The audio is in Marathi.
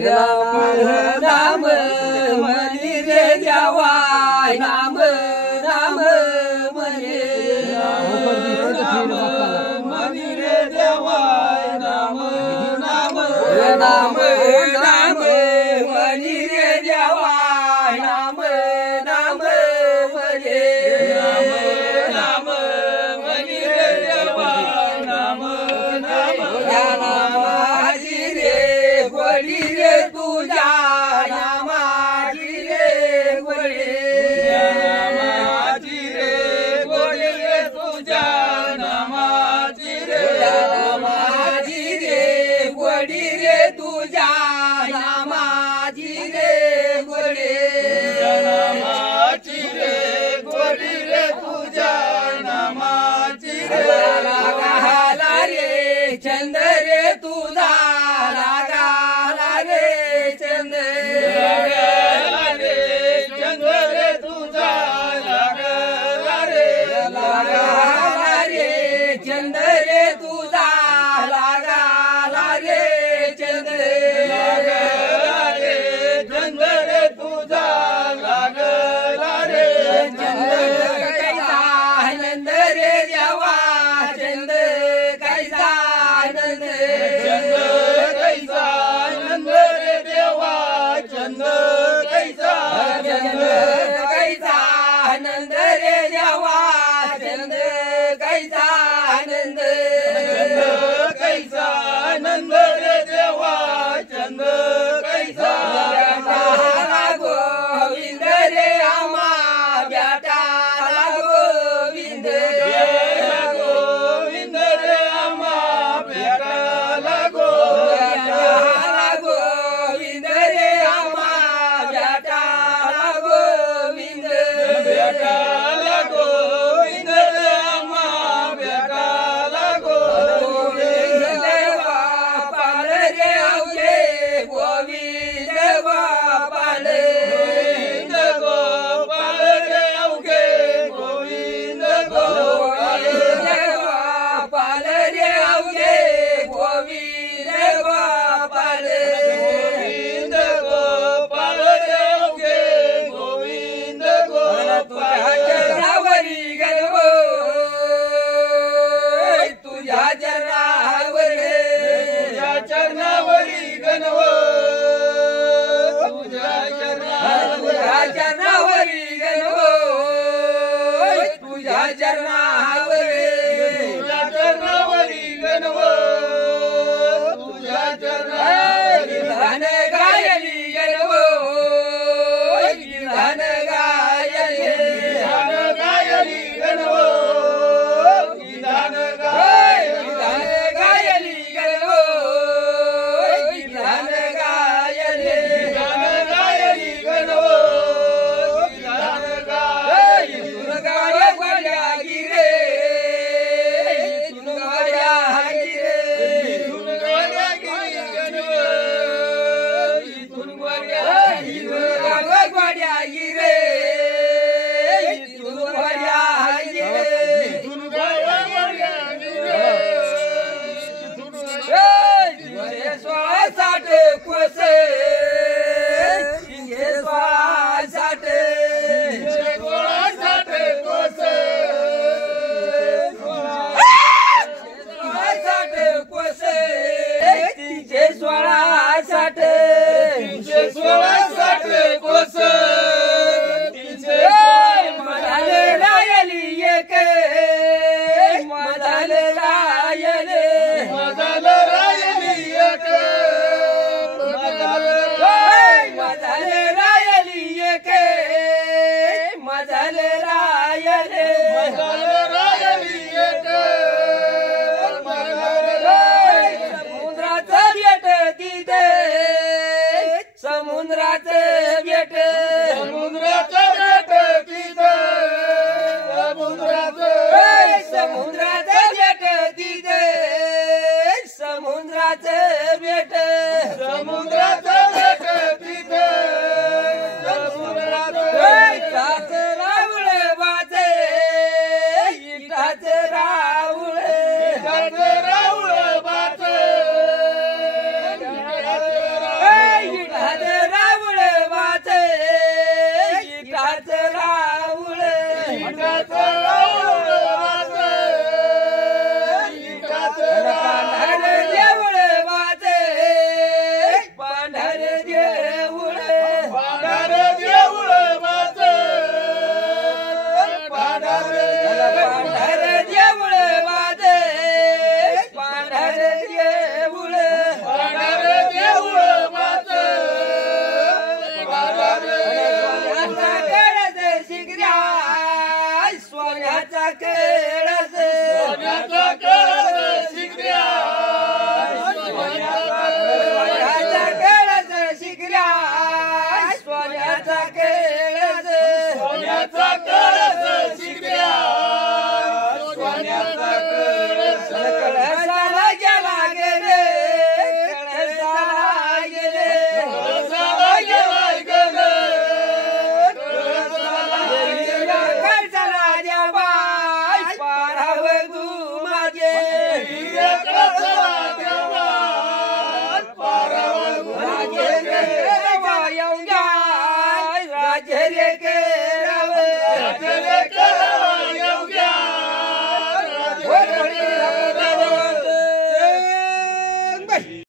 नाम म्हणी रे देवा नाम नाम म्हणे म्हणी रे देवा नाम नाम नाम नाम म्हणी रे देवा नाम नाम म्हणे नाम म्हणी रे देवा नाम नाम नामाची रे गोडी रे तुझ्या नामाची रे गोडी नामाची रे गोडी रे तुझ्या नामाची रे नामाची रे गोडी रे तुझ्या नामाची रे गोडी नामाची रे गोडी रे तुझ्या नामाची रे लागाला रे चंद रे तुझा लागाला रे चंद लागाला रे चंद रे तुझा लागाला रे लागाला रे चंद रे तुझा लागाला रे चंद लागाला रे चंद रे तुझा लागला रे चंद कैसा आनंद रे देवा चंद कैसा आनंद चंद कैसा आनंद रे देवा चंद कैसा चंद कैसा आनंद रे देवा चंद कैसा आनंद चंद कैसा आनंद रे देवा चंद कैसा गोविंद रे आम्हा बेटाला गोविंद गोविंद रे आम्हा बेटाला गोविंद रे आम्हा बेटाला गोविंद बेटाला गोविंद रे आम्हा बेटाला गोविंद देवा पाल रे अवघे गोविंद गोपाल गोविंद गोपाल रे अवघे गोविंद गोपाल देवा पाल रे अवघे गोविंद गोपाल गोविंद गोपाल रे अवघे गोविंद गोपाल चरणावरी गणव तुझ्या चरणावर तुझ्या चरणावरी गणव तुझ्या चरणावरी गणव तुझ्या चरणावरी तुझ्या चरणावरी गणव तुझ्या चरणावरी गिधान गायली गणव गिधान गायली गिधान गायली गणव गिधान गायली गणव गिधान गायली गिधान गायली गणव गिधान गायली इथून गाड्या गोड्या गिरे इथून गाड्या गिरे इथून गाड्या गिरे गणव इथून गोड्या गोड्या गिरे इथून गोड्या गिरे इथून गोड्या गिरे शिंगे 16 कोस शिंगे 16 कोस 16 कोस तिचे 16 कोस तिचे मधाले रायली एक मधाले रायले मधाले रायली एक मधाले रायली एक मधाले रायले मधाले रायली एक समुद्राचं बेट तिथे समुद्राचं बेट समुद्राचं बेट तिथे समुद्राचं बेट तिथे समुद्राचं बेट समुद्राचं बेट तिथे समुद्राचं इटाच रावळ वाचे इटाच रावळ वाचे सोन्याचं